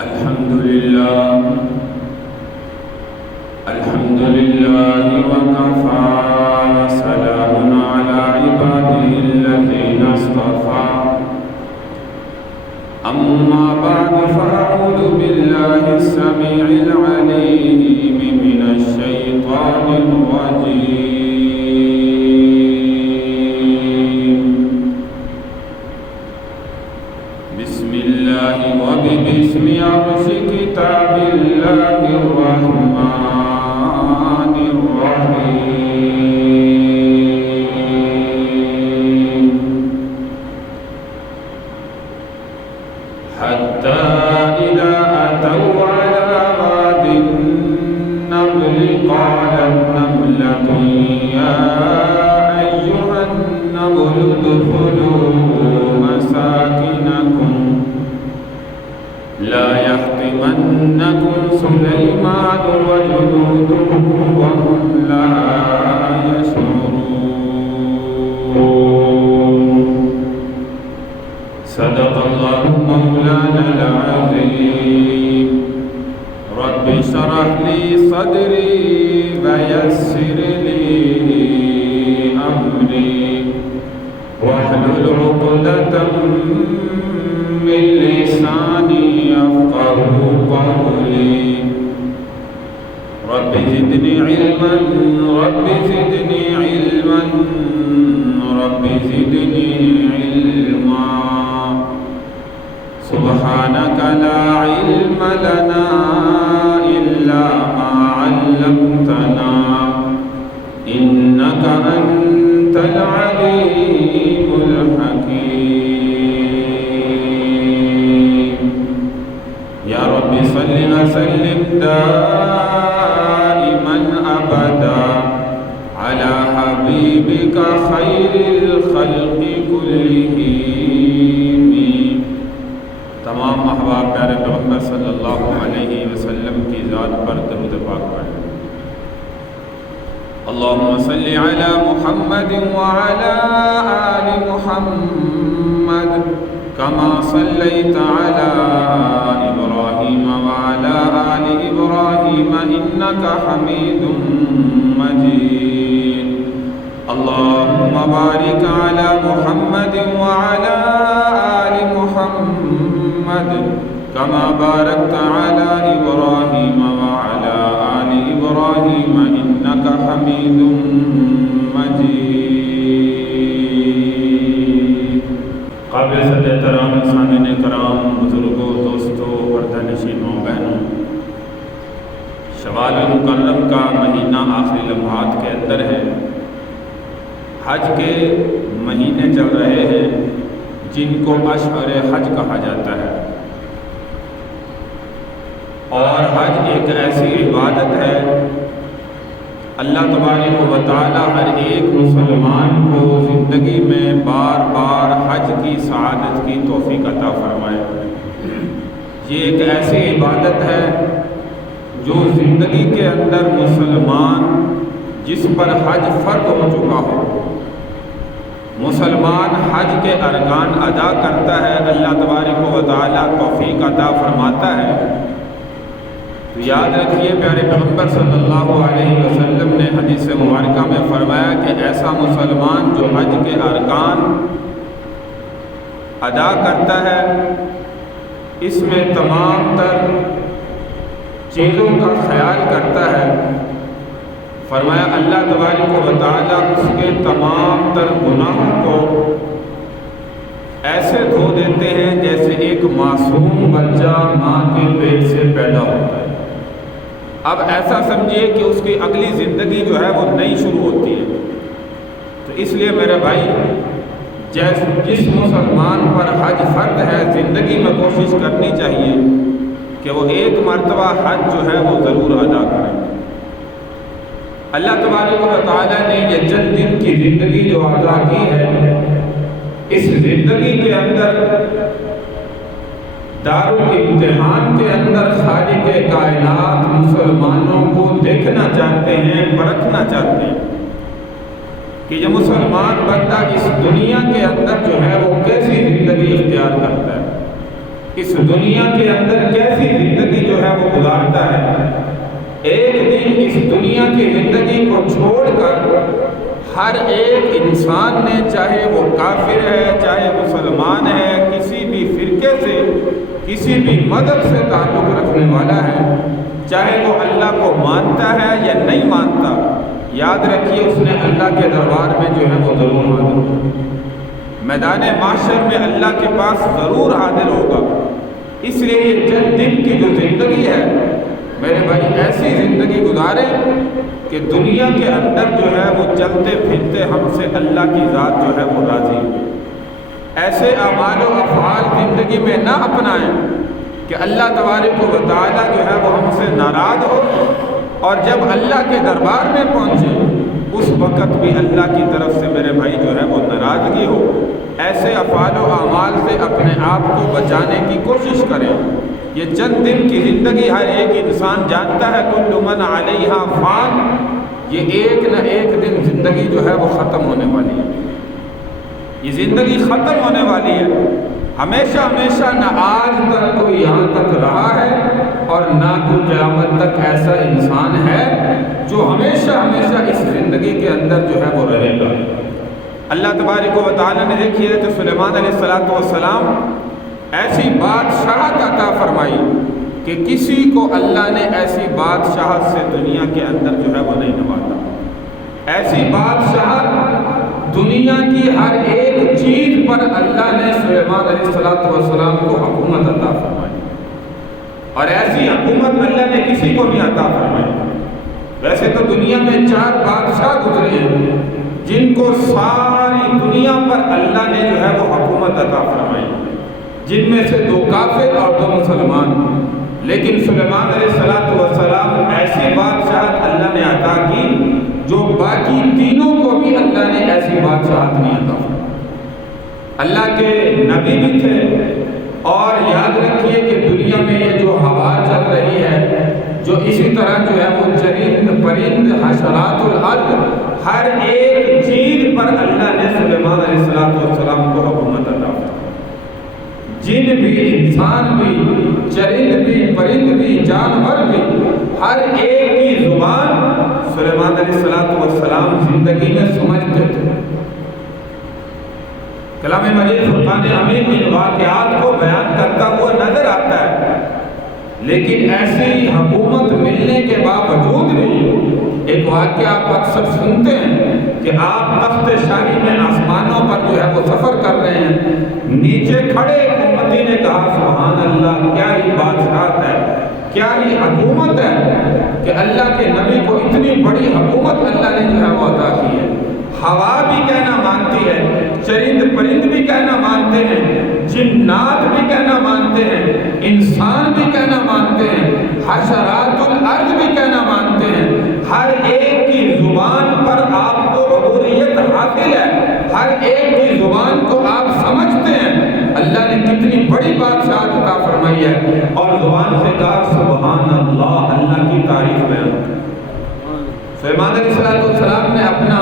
الحمد لله وكفى سلام على عباده الذين اصطفى أما بعد فأعوذ بالله السميع العليم من الشيطان الرجيم بسم الله وباسم عرش كتاب الله الرحمن الرحيم حتى إذا أتوا على واد النمل قالت نملة يا أيها النمل ادخلوا مساكنكم لا يحطمنكم سليمان وجنوده وهم لا يشعرون صدق الله مولانا العظيم رب اشرح لي صدري ويسر لي أمري واحلل عقدة من لساني يفقهوا قولي رب زدني علما رب زدني علما رب زدني علما سبحانك لا علم لنا إلا ما علمتنا إنك أنت العليم الحكيم يا رب صل وسلم دائما أبدا على حبيبك خير الخلق كلهم تمام احباب پیارے پیغمبر صلی اللہ علیہ وسلم کی ذات پر درود پاک پڑھیں اللهم صل على محمد وعلى آل محمد كما صليت على إبراهيم وعلى آل إبراهيم إنك حميد مجيد اللهم بارك على محمد وعلى آل محمد كما باركت على إبراهيم وعلى آل إبراهيم إنك حميد مجيد قابل صد احترام سامعین کرام بزرگوں دوستوں پردہ نشین ماؤں بہنوں شوال المکرم کا مہینہ آخری لمحات کے اندر ہے حج کے مہینے چل رہے ہیں جن کو اشہر حج کہا جاتا ہے اور حج ایک ایسی عبادت ہے اللہ تبارک و تعالی ہر ایک مسلمان کو زندگی میں بار بار حج کی سعادت کی توفیق عطا فرمائے یہ ایک ایسی عبادت ہے جو زندگی کے اندر مسلمان جس پر حج فرض ہو چکا ہو مسلمان حج کے ارکان ادا کرتا ہے اللہ تبارک و تعالی توفیق عطا فرماتا ہے تو یاد رکھیے پیارے پیغمبر صلی اللہ علیہ وسلم نے حدیث مبارکہ میں فرمایا کہ ایسا مسلمان جو حج کے ارکان ادا کرتا ہے اس میں تمام تر چیزوں کا خیال کرتا ہے فرمایا اللہ تبارک و تعالی اس کے تمام تر گناہوں کو ایسے دھو دیتے ہیں جیسے ایک معصوم بچہ ماں کے پیٹ سے پیدا ہوتا ہے اب ایسا سمجھیے کہ اس کی اگلی زندگی جو ہے وہ نئی شروع ہوتی ہے تو اس لیے میرے بھائی جس مسلمان پر حج فرض ہے زندگی میں کوشش کرنی چاہیے کہ وہ ایک مرتبہ حج جو ہے وہ ضرور ادا کریں اللہ تبارک و تعالیٰ نے یہ چند دن کی زندگی جو عطا کی ہے اس زندگی کے اندر دارالامتحان کے اندر خالق کائنات مسلمانوں کو دیکھنا چاہتے ہیں پرکھنا چاہتے ہیں کہ یہ مسلمان بندہ اس دنیا کے اندر جو ہے وہ کیسی زندگی اختیار کرتا ہے، اس دنیا کے اندر کیسی کی زندگی کو چھوڑ کر ہر ایک انسان نے، چاہے وہ کافر ہے، چاہے مسلمان ہے، کسی بھی فرقے سے، کسی بھی مذہب سے تعلق رکھنے والا ہے، چاہے وہ اللہ کو مانتا ہے یا نہیں مانتا، یاد رکھیے اس نے اللہ کے دربار میں جو ہے وہ ضرور حاضر ہوگا، میدان معاشر میں اللہ کے پاس ضرور حاضر ہوگا۔ اس لیے یہ چند دن کی جو زندگی ہے میرے بھائی، ایسی زندگی گزاریں کہ دنیا کے اندر جو ہے وہ چلتے پھرتے ہم سے اللہ کی ذات جو ہے وہ راضی ہو۔ ایسے اعمال و افعال زندگی میں نہ اپنائیں کہ اللہ تبارک و تعالیٰ جو ہے وہ ہم سے ناراض ہو، اور جب اللہ کے دربار میں پہنچے اس وقت بھی اللہ کی طرف سے میرے بھائی جو ہے وہ ناراضگی ہو۔ ایسے افعال و اعمال سے اپنے آپ کو بچانے کی کوشش کریں۔ یہ چند دن کی زندگی ہر ایک انسان جانتا ہے، کل من علیہا فان، یہ ایک نہ ایک دن زندگی جو ہے وہ ختم ہونے والی ہے، یہ زندگی ختم ہونے والی ہے۔ ہمیشہ ہمیشہ نہ آج تک کوئی یہاں تک رہا ہے اور نہ کوئی قیامت تک ایسا انسان ہے جو ہمیشہ ہمیشہ اس زندگی کے اندر جو ہے وہ رہے گا۔ اللہ تبارک و تعالیٰ نے دیکھیے تو سلیمان علیہ السلام ایسی بادشاہت عطا فرمائی کہ کسی کو اللہ نے ایسی بادشاہت سے دنیا کے اندر جو ہے وہ نہیں نوازا۔ ایسی بادشاہت دنیا کی ہر ایک چیز پر اللہ نے سلیمان علیہ السلام کو حکومت عطا فرمائی، اور ایسی حکومت اللہ نے کسی کو نہیں عطا فرمائی۔ ویسے تو دنیا میں 4 بادشاہ گزرے ہیں جن کو ساری دنیا پر اللہ نے جو ہے وہ حکومت عطا فرمائی، جن میں سے 2 کافر اور 2 مسلمان، لیکن سلیمان علیہ السلام ایسی بادشاہت اللہ نے عطا کی جو باقی تینوں کو بھی اللہ نے ایسی بادشاہت نہیں عطا فرمائی۔ اللہ کے نبی بھی تھے، اور یاد رکھیے کہ دنیا میں یہ جو ہوا چل رہی ہے، جو اسی طرح جو ہے وہ چرند پرند حشرات الارض، ہر ایک چیز پر اللہ نے سلیمان علیہ السلام کو حکومت عطا فرمائی۔ جن بھی، انسان بھی، چرند بھی، پرند بھی، جانور بھی، ہر ایک کی زبان سلیمان علیہ السلام زندگی میں سمجھتے تھے۔ کلام مجید فرقان حمید ان واقعات کو بیان کرتا ہوا نظر آتا ہے، لیکن ایسی حکومت ملنے کے باوجود بھی ایک واقعہ آپ اکثر سنتے ہیں کہ آپ تخت شاہی میں آسمانوں پر جو ہے وہ سفر کر رہے ہیں، نیچے کھڑے ایک امتی نے کہا سبحان اللہ، کیا ہی بادشاہت ہے، کیا ہی حکومت ہے کہ اللہ کے نبی کو اتنی بڑی حکومت اللہ نے جو ہے وہ عطا کی ہے۔ ہوا بھی کہنا مانتی ہے، چرند پرند بھی کہنا مانتے ہیں، جنات بھی کہنا مانتے ہیں، انسان بھی کہنا مانتے ہیں، حشرات الارض بھی کہنا مانتے ہیں۔ ہر ایک کی زبان پر آپ کو عبوریت حاصل ہے، ہر ایک کی زبان کو آپ سمجھتے ہیں۔ اللہ نے کتنی بڑی بادشاہت عطا فرمائی ہے، اور زبان سے کہا سبحان اللہ، اللہ کی تعریف بیان کی۔ سلیمان علیہ السلام نے اپنا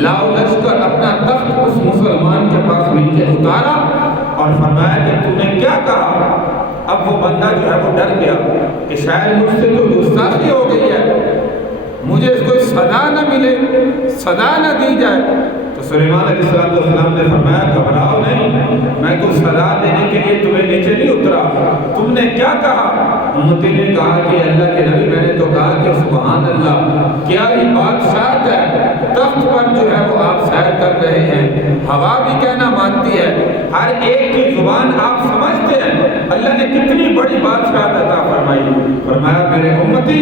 لاؤ لشکر، اپنا تخت اس مسلمان کے پاس نیچے اتارا اور فرمایا کہ تم نے کیا کہا؟ اب وہ بندہ جو ہے وہ ڈر گیا کہ شاید مجھ سے تو گستاخی ہو گئی ہے، مجھے کوئی سزا نہ ملے، سزا نہ دی جائے۔ تو سلیمان علیہ السلام نے فرمایا گھبراؤ نہیں، میں کوئی سزا دینے کے لیے تمہیں نیچے نہیں اترا، تم نے کیا کہا؟ امتی نے کہا کہ اللہ کے نبی میں نے تو کہا کہ سبحان اللہ، کیا ہی بادشاہت ہے، تخت پر جو ہے وہ آپ سیر کر رہے ہیں، ہوا بھی کہنا مانتی ہے، ہر ایک کی زبان آپ سمجھتے ہیں، اللہ نے کتنی بڑی بادشاہت عطا فرمائی۔ فرمایا میرے امتی،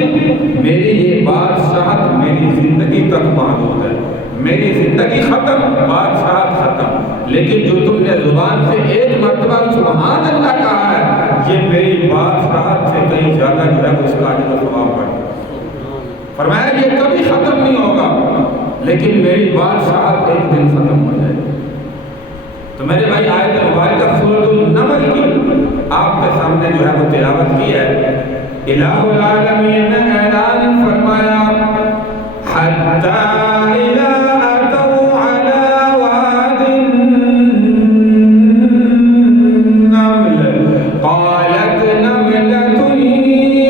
میری یہ بادشاہت میری زندگی تک محدود ہے، میری زندگی ختم، بادشاہت ختم، لیکن جو تم نے زبان سے ایک مرتبہ سبحان اللہ کہا ہے، یہ میری بادشاہت سے کہیں زیادہ جو ہے اس کا اجر و ثواب ہے۔ فرمایا یہ کبھی ختم نہیں ہوگا، لیکن میری بادشاہت ایک دن ختم ہو جائے گی۔ تو میرے بھائی آیت مبارکہ سورۃ النمل کی آپ کے سامنے جو ہے وہ تلاوت کی ہے۔ الہ العالمین نے اعلان فرمایا حتی اذا اتوا علی واد النمل قالت نملۃ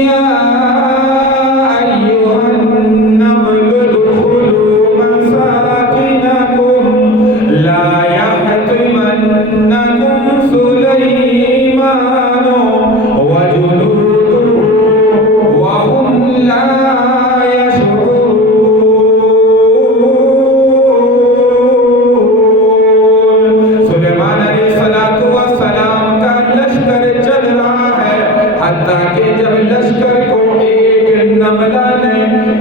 یا ایھا النمل حتیٰ کہ جب لشکر کو ایک نملہ نے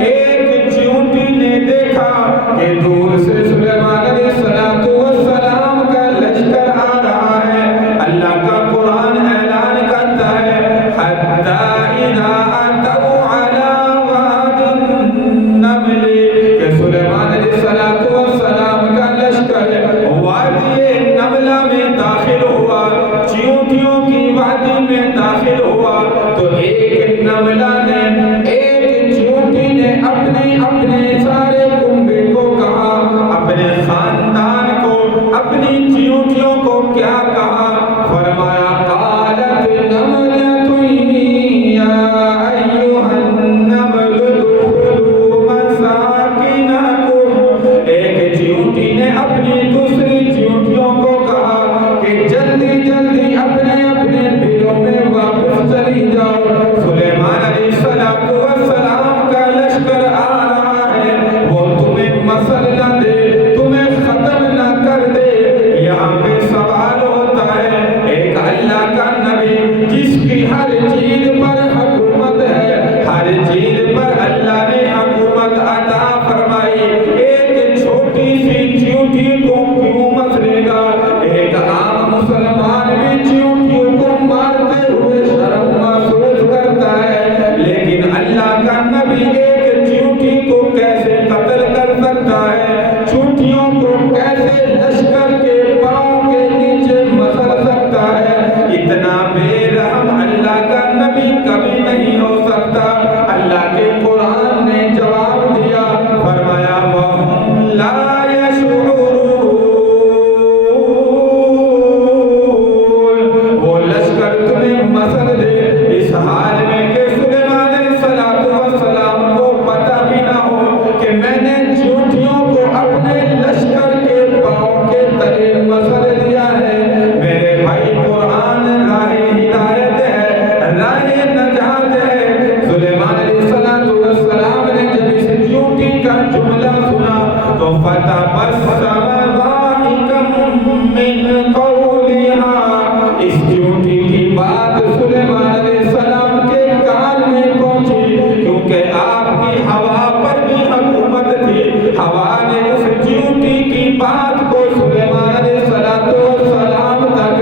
ایک چیونٹی نے دیکھا کہ دور سے سلیمان علیہ السلام کا لشکر آ رہا ہے، اللہ کا قرآن اعلان کرتا ہے حتیٰ اذا اتوا علی واد النمل کہ سلیمان علیہ السلام کا لشکر وادی نملہ میں داخل ہوا، چیونٹیوں کی وادی میں داخل ہوا، تو ایک نملہ نے ایک چیونٹی نے اپنے سارے کنبے کو کہا، اپنے خاندان کو، اپنی چیونٹیوں کو کیا کہا؟ فرمایا قالت نملۃ یا ایھا النمل ادخلوا مساکنکم، ایک چیونٹی نے اپنی دوسری چیونٹیوں کو کہا کہ جلدی جلدی اپنے بلوں میں واپس چلی جاؤ، سلیمان علیہ السلام کا لشکر آ رہا ہے، وہ تمہیں مسل نہ دے، تمہیں ختم نہ کر دے۔ یہاں پہ سوال ہوتا ہے، ایک اللہ کا نبی جس کی ہر چیز پر حکومت ہے، ہر چیز پر اللہ نے حکومت عطا فرمائی، ایک چھوٹی سی چیونٹی کو کیوں مسلے گا؟ ایک عام مسلمان بھی چیونٹیوں کو مارتے ہوئے شرم محسوس کرتا ہے، لیکن اللہ کا نبی ایک چیونٹی کو کیسے قتل کر سکتا ہے، چیونٹیوں کو کیسے لشکر کے پاؤں کے نیچے مسل سکتا ہے؟ اتنا بے رحم اللہ کا نبی کبھی نہیں ہو سکتا۔ اللہ کے قرآن نے جواب دیا، فرمایا وَهُمْ لَا يَشْعُرُونَ، وہ لشکر تمہیں مسل دے اس حال میں کہ سلیمان علیہ السلام کو پتہ بھی نہ ہو کہ میں نے چیونٹیوں کو اپنے لشکر کے پاؤں کے تلے مسل دیا ہے۔ میرے بھائی قرآن راہ ہدایت ہے، راہ نجات ہے۔ سلیمان علیہ السلام نے جب اس چیونٹی کا جملہ سنا تو فتبسم ضاحکا من قولها، اس چیونٹی کی بات سلیمان علیہ السلام کے کان میں پہنچی، کیونکہ آپ کی ہوا پر بھی حکومت تھی، ہوا نے اس چیونٹی کی بات کو سلیمان علیہ السلام تک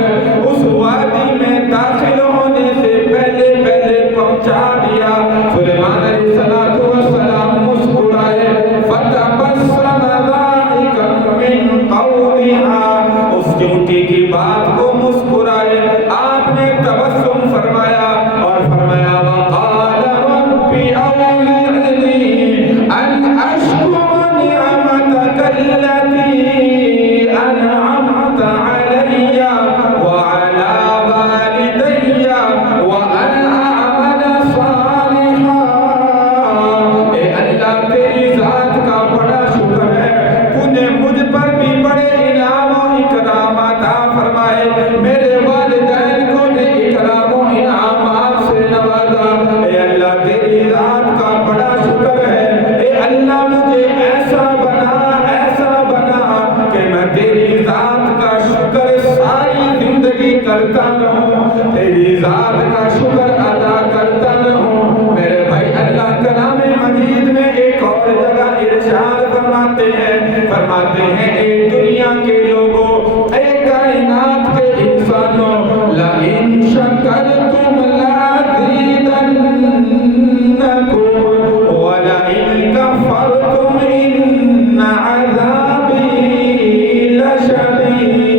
اس وادی میں داخل ہونے سے پہلے پہنچا دیا۔ سلیمان علیہ السلام مسکرائے، فتبسم ضاحکا من قولها، اس چیونٹی کی بات کو مسکرائے، آپ نے تبسم فرمایا اور فرمایا وقال رب اوزعنی ان اشکر نعمتک التي انعمت علی وعلی والدی وان اعمل صالحا، اے اللہ تیری ذات کا بڑا شکر ہے، تو نے مجھ پر بھی بڑے انعام و اکرام عطا فرمائے، میرے والدین کو بھی اکرام و انعامات سے نوازا، اے اللہ تیری ذات کا بڑا شکر ہے، اے اللہ مجھے ایسا بنا کہ میں تیری ذات کا شکر ساری زندگی کرتا رہوں، تیری ذات کا شکر ادا کرتا رہوں۔ میرے بھائی اللہ کلام مجید میں ایک اور جگہ ارشاد فرماتے ہیں اے دنیا کے لوگوں، اے کائنات کے انسانوں، لَإِن شَكَرْتُمْ لَأَزِيدَنَّكُمْ وَلَئِن كَفَرْتُمْ إِنَّ عَذَابِي لَشَدِيدٌ۔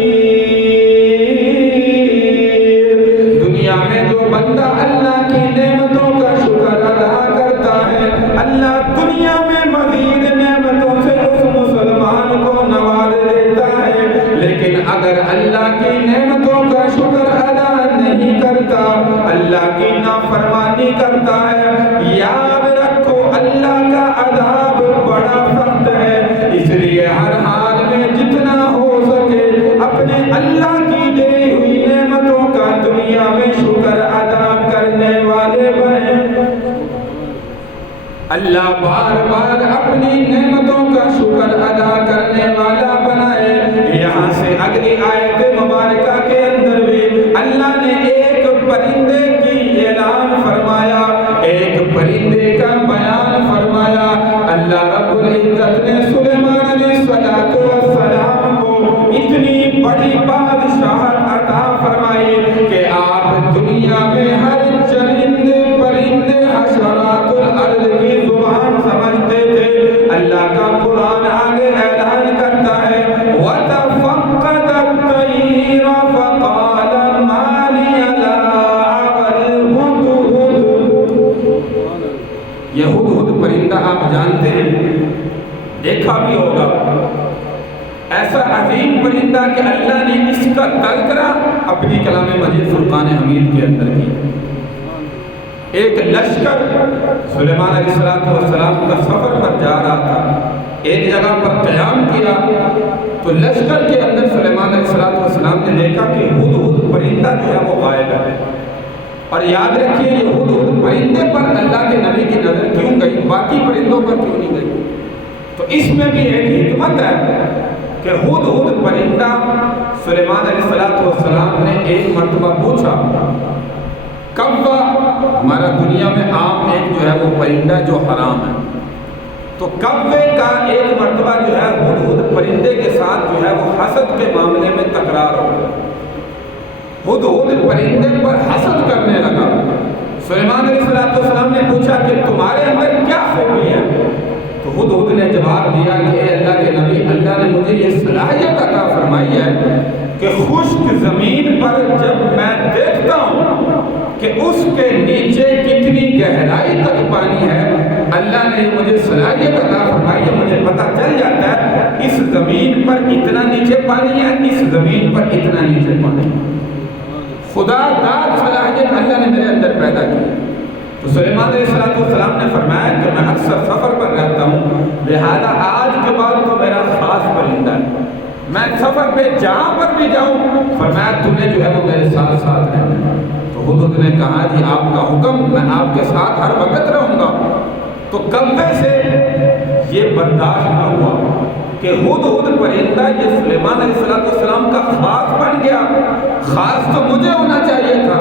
دنیا میں جو بندہ اللہ کی نعمتوں کا شکر ادا کرتا ہے، اللہ دنیا میں مزید نعمتوں سے اس مسلمان کو نواز دیتا ہے، لیکن اگر اللہ کی نعمتوں کا شکر ادا نہیں کرتا، اللہ کی نافرمانی کرتا ہے، یاد رکھو اللہ کا عذاب بڑا سخت ہے۔ اس لیے ہر حال میں جتنا ہو سکے اپنے اللہ کی دی ہوئی نعمتوں کا دنیا میں شکر ادا کرنے والے بنیں۔ اللہ بار بار اپنی نعمتوں کا شکر ادا کرنے والا بنائے۔ یہاں سے اگلی آیت مبارکہ کے اندر بھی اللہ نے ایک پرندے کی اعلان یہ ہدہد پرندہ آپ جانتے ہیں، دیکھا بھی ہوگا، ایسا عظیم پرندہ کہ اللہ نے اس کا تذکرہ اپنی کلام مجید فرقان حمید کے اندر کی۔ ایک لشکر سلیمان علیہ السلام کا سفر پر جا رہا تھا، ایک جگہ پر قیام کیا تو لشکر کے اندر سلیمان علیہ السلام نے دیکھا کہ ہدہد پرندہ جو ہے وہ غائب ہے۔ اور یاد رکھیے یہ ہدہد پرندے پر اللہ کے نبی کی نظر کیوں گئی، باقی پرندوں پر کیوں نہیں گئی؟ تو اس میں بھی ایک حکمت ہے کہ ہدہد پرندہ سلیمان علیہ السلام نے ایک مرتبہ پوچھا، کوا ہمارا دنیا میں عام ایک جو ہے وہ پرندہ جو حرام ہے، تو کوے کا ایک مرتبہ جو ہے ہدہد پرندے کے ساتھ جو ہے وہ حسد کے معاملے میں تکرار ہو گیا، ہدہد پرندے پر حسد کرنے لگا۔ سلیمان علیہ السلام نے پوچھا کہ تمہارے اندر کیا خوبی ہے؟ تو ہدہد نے جواب دیا کہ اے اللہ کے نبی، اللہ نے مجھے یہ صلاحیت عطا فرمائی ہے کہ خشک زمین پر جب میں دیکھتا ہوں کہ اس کے نیچے کتنی گہرائی تک پانی ہے، اللہ نے مجھے صلاحیت عطا فرمائی ہے، مجھے پتہ چل جاتا ہے اس زمین پر اتنا نیچے پانی ہے، اس زمین پر اتنا نیچے پانی ہے۔ خدا داد صلاحیت اللہ نے میرے اندر پیدا کی۔ تو سلیمان علیہ السلام نے فرمایا کہ میں اکثر سفر پر رہتا ہوں، لہذا آج کے بعد تو میرا خاص پرندہ ہے، میں سفر پہ جہاں پر بھی جاؤں فرمایا تمہیں جو ہے وہ میرے ساتھ ساتھ رہنا۔ تو ہدہد نے کہا جی آپ کا حکم، میں آپ کے ساتھ ہر وقت رہوں گا۔ تو کوے سے یہ برداشت نہ ہوا کہ ہدہد پرندہ یہ سلیمان علیہ السلام کا خاص بن گیا، خاص تو مجھے ہونا چاہیے تھا۔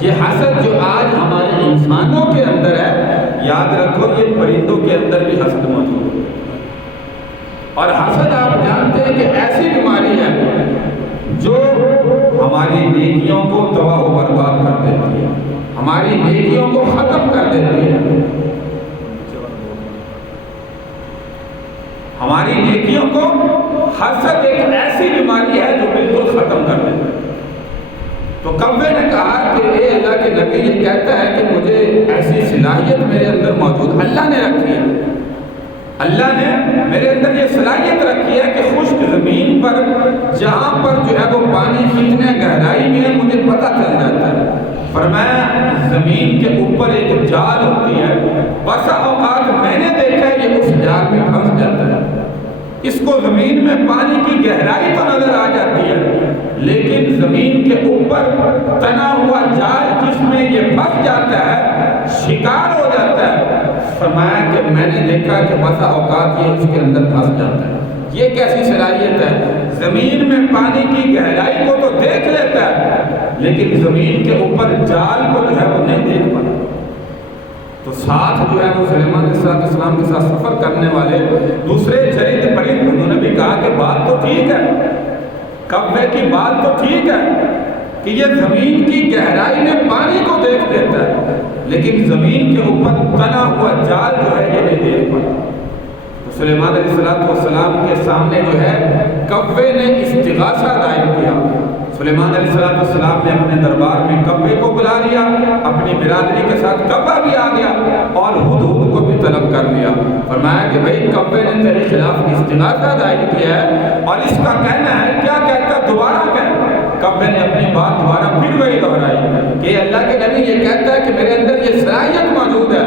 یہ حسد جو آج ہمارے انسانوں کے اندر ہے، یاد رکھو یہ پرندوں کے اندر بھی حسد موجود ہے۔ اور حسد آپ جانتے ہیں کہ ایسی بیماری ہے جو ہماری نیکیوں کو تباہ و برباد کر دیتی ہے، ہماری نیکیوں کو ختم کر دیتی ہے، ہماری نیکیوں کو حسد ایک ایسی بیماری ہے جو بالکل ختم کر دیتی ہے۔ تو کوے نے کہا کہ اے اللہ کے نبی، یہ کہتا ہے کہ مجھے ایسی صلاحیت میرے اندر موجود اللہ نے رکھی ہے، اللہ نے میرے اندر یہ صلاحیت رکھی ہے کہ خشک زمین پر جہاں پر جو ہے وہ پانی کتنے گہرائی میں ہے مجھے پتہ چل جاتا ہے۔ فرمایا زمین کے اوپر ایک جال ہوتی ہے، بسا اوقات میں نے دیکھا ہے یہ اس جال میں پھنس جاتا ہے، اس کو زمین میں پانی کی گہرائی تو نظر آ جاتی ہے لیکن زمین کے اوپر تنا ہوا جال جس میں یہ پھنس جاتا ہے، شکار ہو جاتا ہے۔ فرمایا کہ میں نے دیکھا کہ بسا اوقات یہ اس کے اندر پھنس جاتا ہے۔ یہ کیسی صلاحیت ہے؟ زمین میں پانی کی گہرائی کو تو دیکھ لیتا ہے لیکن زمین کے اوپر جال کو جو ہے وہ نہیں دیکھ پاتا۔ تو ساتھ جو ہے وہ سلیمان علیہ السلام کے ساتھ سفر کرنے والے دوسرے چرند پرند انہوں نے بھی کہا کہ بات تو ٹھیک ہے، کوے کی بات تو ٹھیک ہے کہ یہ زمین کی گہرائی میں پانی کو دیکھ لیتا ہے لیکن زمین کے اوپر تنا ہوا جال جو ہے یہ نہیں دیکھ پاتا۔ تو سلیمان علیہ السلام کے سامنے جو ہے کوے نے استغاثہ دائر کیا۔ سلیمان علیہ السلام نے اپنے دربار میں کوے کو بلا لیا، اپنی برادری کے ساتھ کوا بھی آ گیا اور ہدہد کو بھی طلب کر لیا۔ فرمایا کہ بھئی کوے نے تیرے خلاف استغاثہ دائر کیا ہے اور اس کا کہنا ہے، کیا کہتا دوبارہ کہہ۔ کوے نے اپنی بات دوبارہ پھر وہی دہرائی کہ اللہ کے نبی یہ کہتا ہے کہ میرے اندر یہ صلاحیت موجود ہے،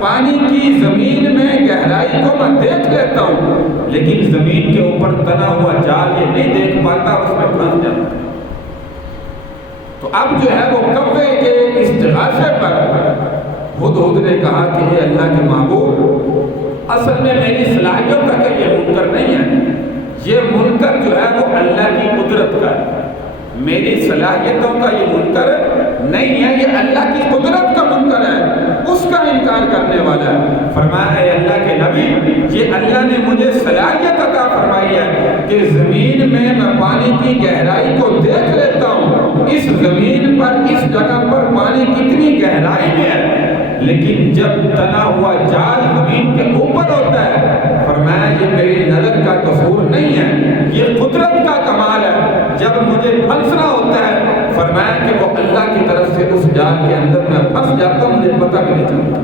پانی کی زمین میں گہرائی کو میں دیکھ لیتا ہوں لیکن زمین کے اوپر تنا ہوا جال یہ نہیں دیکھ پاتا، اس میں پھنس جاتا ہے۔ تو اب جو ہے وہ کوے کے استغاثے پر ہدہد نے کہا کہ اے اللہ کے معبود، اصل میں میری صلاحیت کا کہ یہ منکر نہیں ہے، یہ منکر جو ہے وہ اللہ کی قدرت کا ہے، میری صلاحیتوں کا یہ منکر نہیں ہے، یہ اللہ کی قدرت کا منکر ہے، اس کا انکار کرنے والا ہے۔ فرمایا اے اللہ کے نبی، یہ اللہ نے مجھے صلاحیت عطا فرمائی ہے کہ زمین میں میں پانی کی گہرائی کو دیکھ لیتا ہوں، اس زمین پر اس جگہ پر پانی کتنی گہرائی میں ہے لیکن جب تنا ہوا جال زمین کے اوپر ہوتا ہے، فرمایا یہ میری نظر کا قصور نہیں ہے، یہ قدرت کا کمال ہے۔ جب مجھے پھنسنا ہوتا ہے فرمایا کہ وہ اللہ کی طرف سے اس جال کے اندر میں پھنس جاتا ہوں، مجھے پتہ بھی نہیں چلتا۔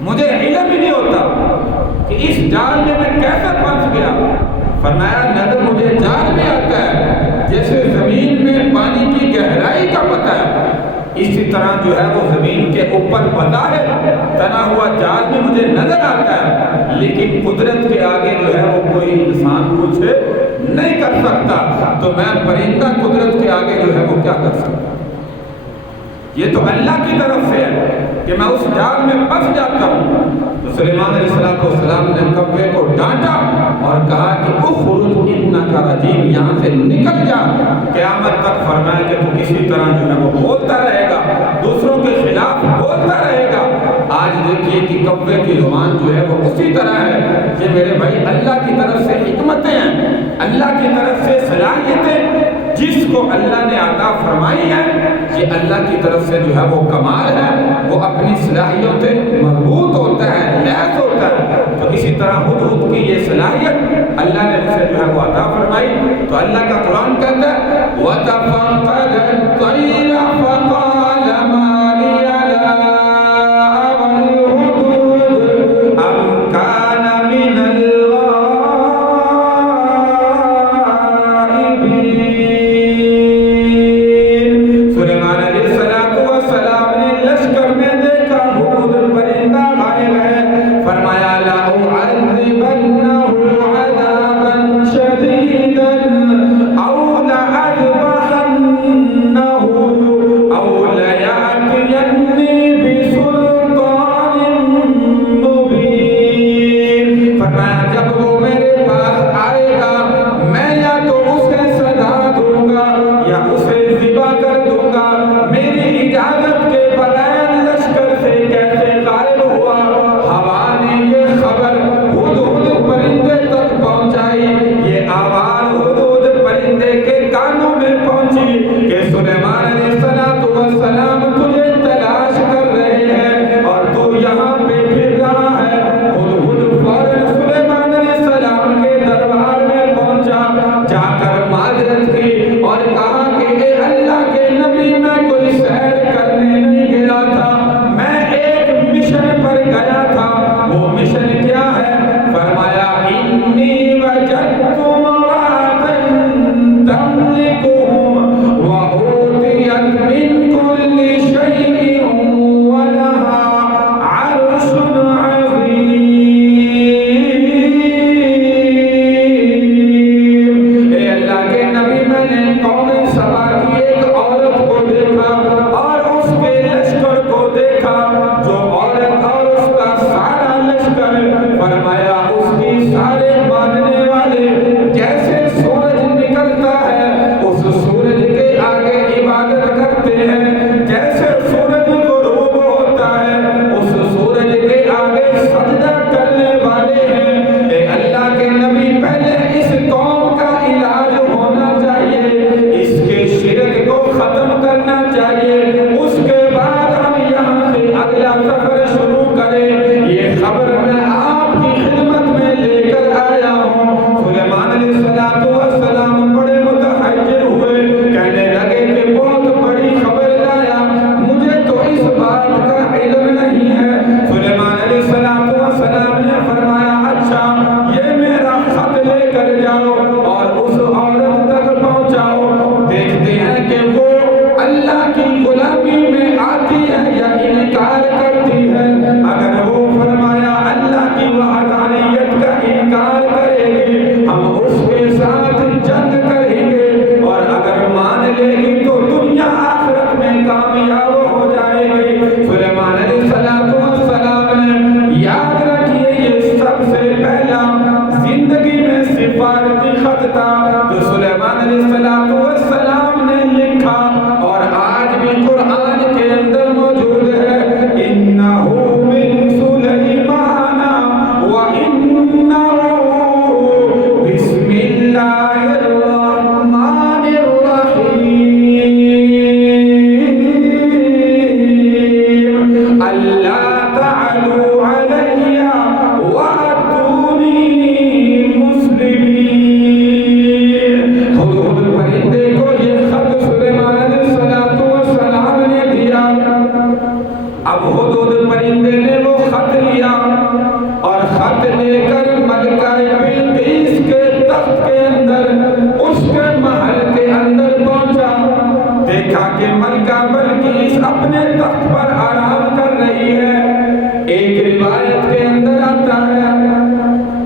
مجھے علم ہی نہیں ہوتا کہ اس جال میں کیسے پھنس گیا۔ فرمایا نظر مجھے جال میں آتا ہے جیسے زمین میں پانی کی گہرائی کا پتہ ہے، اسی طرح جو ہے وہ زمین کے اوپر بظاہر تنا ہوا جال میں مجھے نظر آتا ہے، لیکن قدرت کے آگے جو ہے وہ کوئی انسان کچھ نہیں کر سکتا۔ تو میں پرندہ قدرت کے آگے جو ہے وہ کیا کر سکتا؟ یہ تو اللہ کی طرف سے ہے کہ میں اس جال میں پھنس جاتا ہوں۔ تو سلیمان علیہ السلام نے کبے کو ڈانٹا اور کہا کہ اخرج انک رجیم، یہاں سے نکل جا، قیامت تک فرمایا کہ تو کسی طرح جو ہے وہ بولتا رہے گا، دوسروں کے خلاف بولتا رہے گا۔ آج دیکھیے کہ کبے کی زبان جو ہے وہ اسی طرح ہے۔ یہ میرے بھائی اللہ کی طرف سے حکمتیں ہیں، اللہ کی طرف سے صلاحیتیں، جس کو اللہ نے عطا فرمائی ہے یہ اللہ کی طرف سے جو ہے وہ کمال ہے، وہ اپنی صلاحیتیں مربوط ہوتا ہے، لیس ہوتا ہے۔ تو اسی طرح ہدہد کی یہ صلاحیت اللہ نے اسے جو ہے وہ عطا فرمائی۔ تو اللہ کا قرآن کہتا ہے وَتَفَقَّدَ الطَّيْرَ فَقَالَ مَا لِيَ لَا أَرَى الْهُدْهُدَ أَمْ كَانَ مِنَ اب اب ہدہد پرندے نے وہ خط لیا اور خط لے کر ملکہ بلقیس کے تخت کے اندر، اس کے محل کے اندر پہنچا۔ دیکھا کہ ملکہ بلقیس اپنے تخت پر آرام کر رہی ہے۔ ایک روایت کے اندر آتا ہے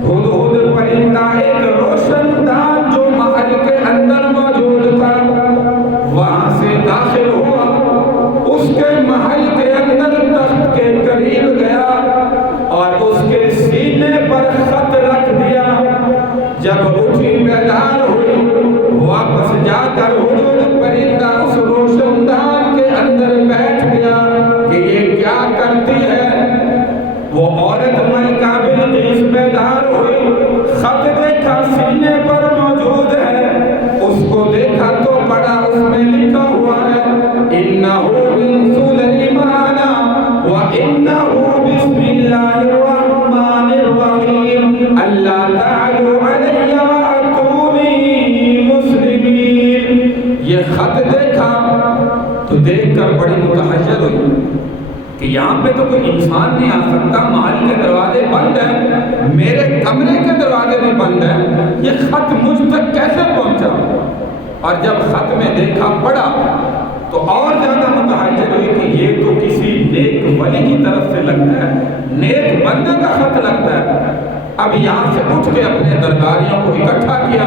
ہدہد پرندہ ایک روشن دان جو محل کے اندر موجود تھا وہاں سے داخل ہوا، اس کے محل کے اندر تخت کے قریب گیا اور اس کے سینے پر خط رکھ دیا۔ جب اٹھی بیدار ہوئی، واپس جا کر ہدہد پرندہ اس روشن دان کے اندر بیٹھ گیا کہ یہ کیا کرتی ہے۔ وہ عورت ملکہ بلقیس بیدار ہوئی، خط دیکھا سینے پر موجود ہے، اس کو دیکھا تو پڑھا، اس میں لکھا ہوا ہے اِنَّهُ مِن سُلَيْمَانَ وَإِنَّهُ بِسْمِ اللَّهِ الرَّحْمَنِ الرَّحِيمِ أَلَّا تَعْلُوا عَلَيَّ وَأْتُونِي مُسْلِمِينَ۔ یہ خط دیکھا تو دیکھ کر بڑی متحیر ہوئی کہ یہاں پہ تو کوئی انسان نہیں آ سکتا، محل کے دروازے بند ہیں، میرے کمرے کے دروازے بھی بند ہیں، یہ خط مجھ تک کیسے پہنچا؟ اور جب خط میں دیکھا پڑھا تو اور زیادہ متحیر ہوئی کہ یہ تو کسی نیک ولی کی طرف سے لگتا ہے، نیک بندے کا خط لگتا ہے۔ اب یہاں سے اٹھ کے اپنے درباریوں کو اکٹھا کیا،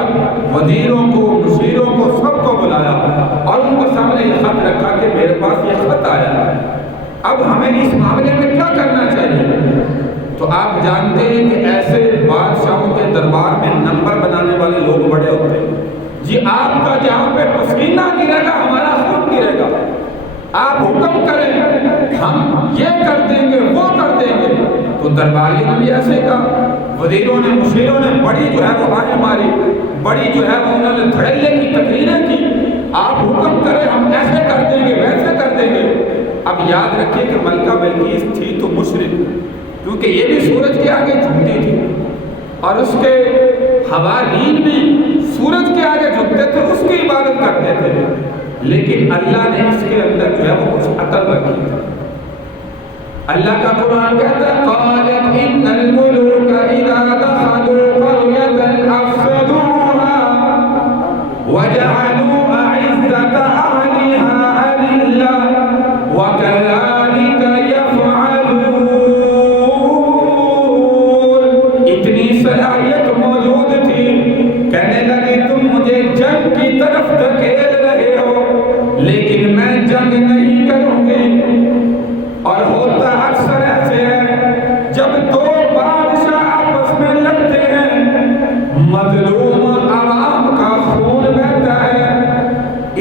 وزیروں کو، مشیروں کو، سب کو بلایا اور ان کے سامنے یہ خط رکھا کہ میرے پاس یہ خط آیا ہے، اب ہمیں اس معاملے میں کیا کرنا چاہیے؟ تو آپ جانتے ہیں کہ ایسے بادشاہوں کے دربار میں نمبر بنانے والے لوگ بڑے ہوتے ہیں۔ جی آپ کا جہاں پہ پسینہ گرے گا ہمارا خون گرے گا، آپ حکم کریں ہم یہ کر دیں گے وہ کر دیں گے۔ تو درباریوں نے بھی ایسے کہا، وزیروں نے، مشیروں نے بڑی جو ہے وہ آہیں ماری، بڑی جو ہے وہ انہوں نے دھڑلے کی تقریریں کی، آپ حکم کریں ہم ایسے کر دیں گے ویسے کر دیں گے۔ اب یاد رکھیے کہ ملکہ بلقیس تھی تو مشرک، کیونکہ یہ بھی سورج کے آگے جھکتی تھی اور اس کے حوارین بھی سورج کے آگے جھکتے تھے، اس کی عبادت کرتے تھے، لیکن اللہ نے اس کے اندر جو ہے وہ کچھ عقل رکھی۔ اللہ کا قرآن کہتا ہے قالت ان الملوک اذا دخلوا قرية افسدوها وجعلوا اعزة اهلها اذلة وَكَذَلِكَ يَفْعَلُونَ۔ اتنی صلاحیت موجود تھی، کہنے لگی تم مجھے جنگ کی طرف دھکیل رہے ہو لیکن میں جنگ نہیں کروں گی۔ اور ہوتا اکثر ایسے ہے جب دو بادشاہ آپس میں لڑتے ہیں، مظلوم عوام کا خون بہتا ہے،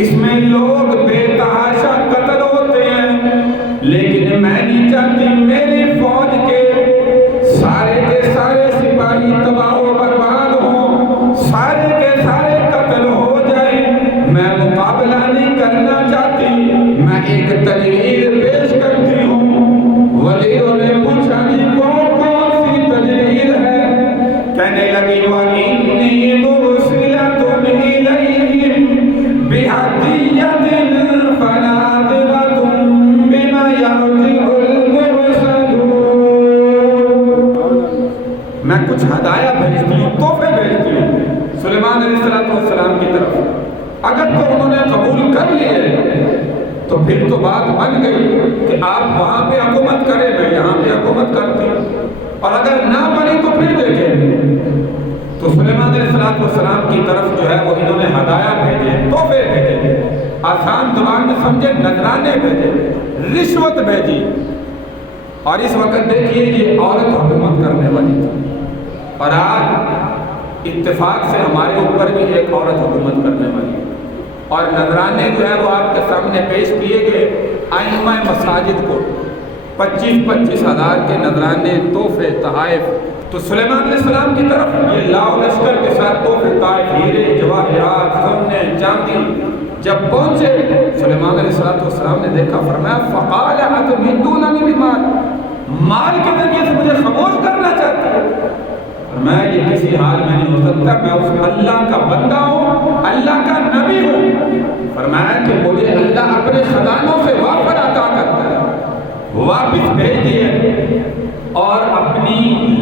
اس میں لوگ بے تحاشا قتل ہوتے ہیں، لیکن میں نہیں چاہتی میری فوج کے سارے سپاہی تباہ و برباد ہوں، سارے کے سارے قتل ہو جائیں، میں مقابلہ نہیں کرنا چاہتی، میں ایک تجویز پیش کرتی ہوں۔ وزیروں نے پوچھا کہ کون سی تجویز ہے؟ کہنے لگی وَإِنِّي مُرْسِلَةٌ إِلَيْهِمْ بِهَدِيَّةٍ فَنَاظِرَةٌ بِمَا يَرْجِعُ الْمُرْسَلُونَ۔ میں کچھ ہدایہ بھیجتی ہوں، تحفے بھیجتی ہوں سلیمان علیہ السلام کی طرف، اگر تو انہوں نے قبول کر لیے تو پھر تو بات بن گئی کہ آپ وہاں پہ حکومت کریں، میں یہاں پہ حکومت کرتی ہوں، اور اگر نہ بنی تو پھر دیکھیں گے۔ تو سلیمان علیہ السلام کی طرف جو ہے وہ انہوں نے ہدایہ بھیجے، تحفے بھیجے، آسان زبان میں سمجھے نذرانے بھیجے، رشوت بھیجی۔ اور اس وقت دیکھیے یہ عورت حکومت کرنے والی تھی، اور آج اتفاق سے ہمارے اوپر بھی ایک عورت حکومت کرنے والی ہے، اور نذرانے جو ہے وہ آپ کے سامنے پیش کیے گئے ائمہ مساجد کو، 25-25 ہزار کے نذرانے، تحفے، تحائف۔ تو سلیمان علیہ السلام کی طرف یہ لاؤ لشکر کے ساتھ تحفے، تحائف، ہیرے، جواہرات، سونے، چاندی جب پہنچے، سلیمان علیہ السلام نے دیکھا، فرمایا فقال اتمدوننی بمال، مال کے ذریعے سے مجھے خاموش کرنا چاہتے ہیں؟ میں یہ کسی حال میں نہیں ہو سکتا، میں اس اللہ کا بندہ ہوں، اللہ کا نبی ہوں۔ فرمایا کہ مجھے اللہ اپنے خزانوں سے وافر عطا کرتا ہے، واپس بھیج دیے اور اپنی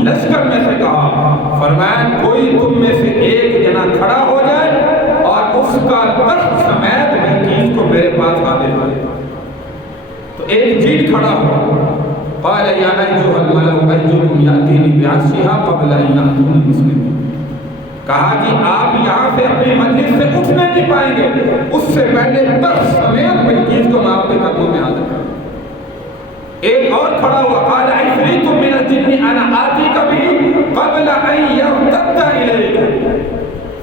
لشکر میں سے کہا، فرمایا کوئی تم میں سے ایک جنا کھڑا ہو جائے اور اس کا تخت سمیت بلقیس کو میرے پاس حاضر کر دے۔ تو ایک جیل کھڑا ہوا، قال یا ایھا الملأ ایکم یاتینی بعرشھا قبل ان یاتونی مسلمین، کہا کہ آپ یہاں سے اپنی مجلس سے اٹھنے نہیں پائیں گے، اس سے پہلے تخت سمیت بلقیس کو میں آپ کے قدموں میں حاضر کر دوں۔ ایک اور کھڑا ہوا، قال عفریت من الجن انا آتیک بہ قبل ان یرتد الیک،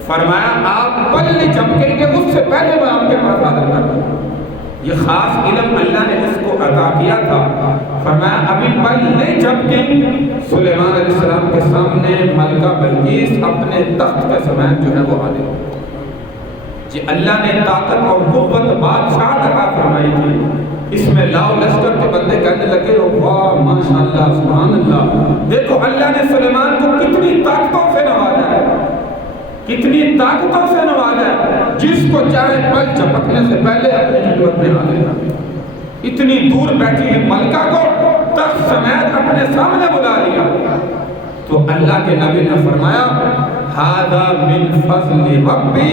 فرمایا آپ پلے جھپکیں گے اس سے پہلے میں آپ کے پاس حاضر کر دوں۔ یہ خاص علم اللہ نے اس کو عطا کیا تھا، فرمایا ابھی پل نہیں جھپکی، سلیمان علیہ السلام کے سامنے ملکہ بلقیس اپنے تخت کے سمیت جو ہے وہ حاضر ہو۔ جی اللہ نے طاقت اور قوت بادشاہ عطا فرمائی تھی، اس میں لاؤ لشکر کے بندے کہنے لگے واہ ماشاءاللہ سبحان اللہ، دیکھو اللہ نے سلیمان کو کتنی طاقتوں سے نوازا ہے، کتنی طاقتوں سے نوازا ہے، جس کو چاہے پل جھپکنے سے پہلے اپنی خدمت میں حاضر کر دے۔ اتنی دور بیٹھی ہے ملکہ کو تخت سمیت اپنے سامنے بلا لیا، تو اللہ کے نبی نے فرمایا ھذا من فضل ربی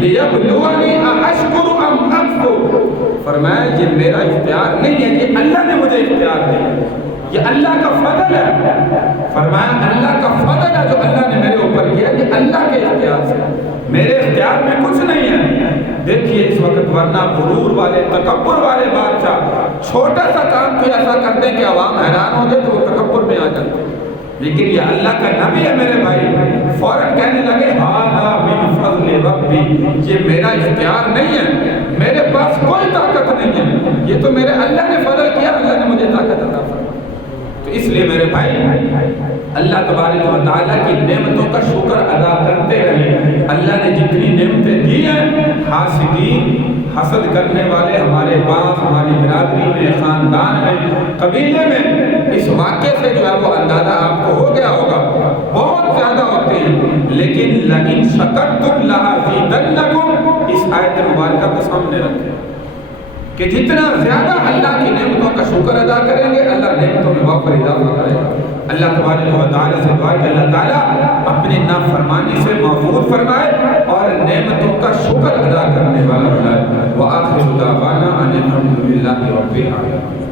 لیبلونی ااشکر ام اکفر، فرمایا یہ میرا اختیار نہیں ہے، یہ اللہ نے مجھے اختیار دیا، یہ اللہ کا فضل ہے، فرمایا اللہ کا فضل ہے جو اللہ نے میرے اوپر کیا، یہ اللہ کے اختیار سے، میرے اختیار میں کچھ نہیں ہے۔ دیکھیے اس وقت ورنہ غرور والے تکبر والے بادشاہ چھوٹا سا کام تو ایسا کر دیں کہ عوام حیران ہو جائے تو وہ تکبر میں آ جاتے، لیکن یہ اللہ کا نبی ہے میرے بھائی، فوراً کہنے لگے ھذا من فضل ربی، یہ میرا اختیار نہیں ہے، میرے پاس کوئی طاقت نہیں ہے، یہ تو میرے اللہ نے فضل کیا، اللہ نے مجھے طاقت عطا فرمائی۔ تو اس لیے میرے بھائی اللہ تبارک و تعالیٰ کی نعمتوں کا شکر ادا کرتے رہیں۔ اللہ نے جتنی نعمتیں دی ہیں، حاسدین حسد کرنے والے ہمارے پاس، ہماری برادری میں، خاندان میں، قبیلے میں، اس واقعے سے جو ہے وہ اندازہ آپ کو ہو گیا ہوگا، بہت زیادہ ہوتے ہیں، لیکن لئن شکرتم لأزیدنکم، اس آیت مبارکہ کو سامنے رکھیں کہ جتنا زیادہ اللہ کی نعمتوں کا شکر ادا کریں گے اللہ نعمتوں میں وافر اضافہ کرے گا۔ اللہ تبارک و تعالیٰ سے دعا کہ اللہ تعالیٰ اپنی نافرمانی سے محفوظ فرمائے اور نعمتوں کا شکر ادا کرنے والا بنائے۔ وآخر دعوانا ان الحمد للہ رب العالمین۔